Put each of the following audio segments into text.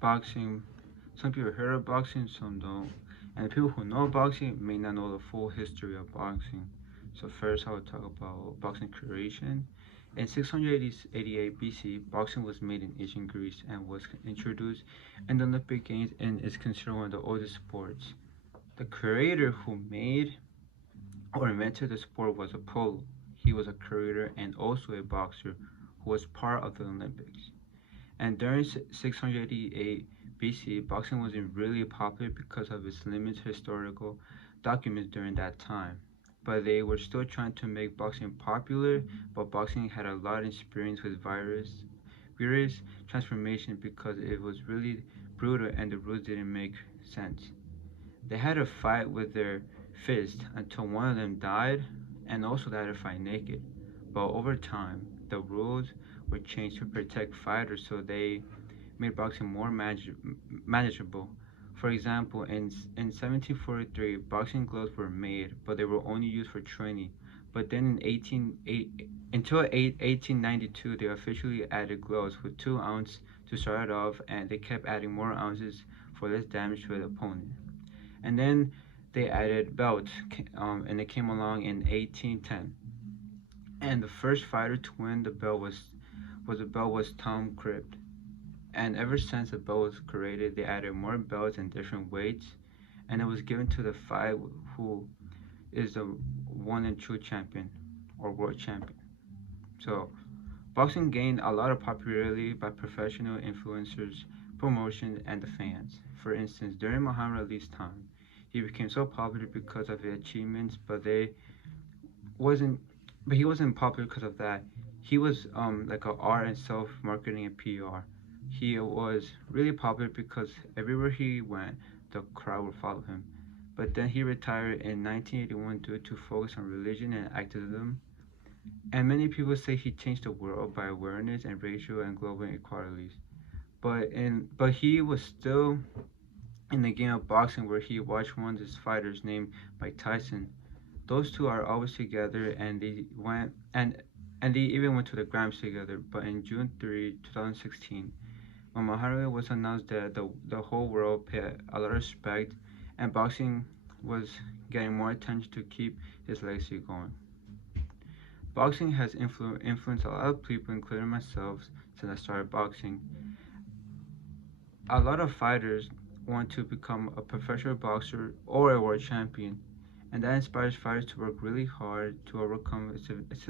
boxing, some people heard of boxing, some don't. And the people who know boxing may not know the full history of boxing. So first I will talk about boxing creation. In 688 BC, boxing was made in ancient Greece and was introduced in the Olympic Games and is considered one of the oldest sports. The creator who made or invented the sport was Apollo. He was a creator and also a boxer who was part of the Olympics. And during 688 BC, boxing wasn't really popular because of its limited historical documents during that time. But they were still trying to make boxing popular, but boxing had a lot of experience with virus transformation because it was really brutal and the rules didn't make sense. They had to fight with their fist until one of them died, and also they had to fight naked. But over time, the rules were changed to protect fighters, so they made boxing more manageable. For example, in 1743, boxing gloves were made, but they were only used for training. But then in 1892, they officially added gloves with 2 ounces to start it off, and they kept adding more ounces for less damage to the opponent. And then they added belts, and it came along in 1810. And the first fighter to win the belt was Tom Cribb. And ever since the belt was created, they added more belts and different weights, and it was given to the fight who is the one and true champion or world champion. So boxing gained a lot of popularity by professional influencers, promotion, and the fans. For instance, during Muhammad Ali's time, he became so popular because of his achievements, wasn't but he wasn't popular because of that. He was like a art and self marketing and PR. He was really popular because everywhere he went, the crowd would follow him. But then he retired in 1981 due to focus on religion and activism. And many people say he changed the world by awareness and racial and global inequalities. But he was still in the game of boxing where he watched one of his fighters named Mike Tyson. Those two are always together, and they even went to the Grams together. But in June 3, 2016, when Muhammad was announced that the whole world paid a lot of respect, and boxing was getting more attention to keep his legacy going. Boxing has influenced a lot of people, including myself, since I started boxing. A lot of fighters want to become a professional boxer or a world champion, and that inspires fighters to work really hard to overcome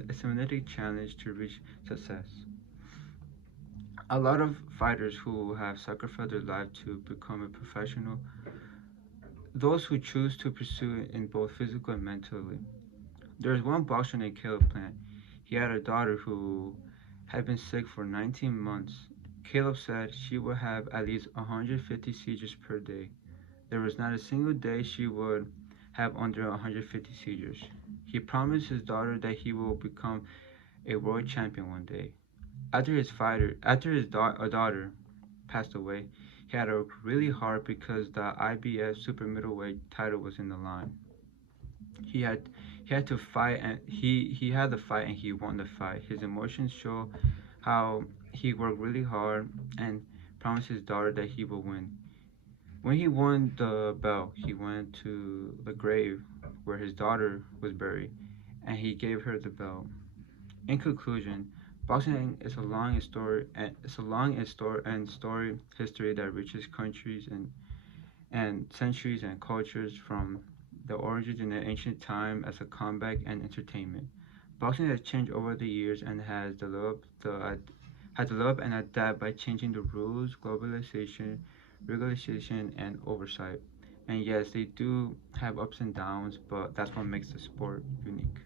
a similar challenge to reach success. A lot of fighters who have sacrificed their life to become a professional, those who choose to pursue it in both physical and mentally. There's one boxer named Caleb Plant. He had a daughter who had been sick for 19 months. Caleb said she would have at least 150 seizures per day. There was not a single day she would have under 150 seizures. He promised his daughter that he will become a world champion one day. After his daughter passed away, he had to work really hard because the IBF super middleweight title was in the line. He had he had to fight, and he had the fight and he won the fight. His emotions show how he worked really hard and promised his daughter that he will win. When he won the belt, he went to the grave where his daughter was buried, and he gave her the belt. In conclusion, boxing is a long story, and it's a long and story history that reaches countries and centuries and cultures from the origins in the ancient time as a comeback and entertainment. Boxing has changed over the years and has developed and adapted by changing the rules, globalization, regularization, and oversight. And yes, they do have ups and downs, but that's what makes the sport unique.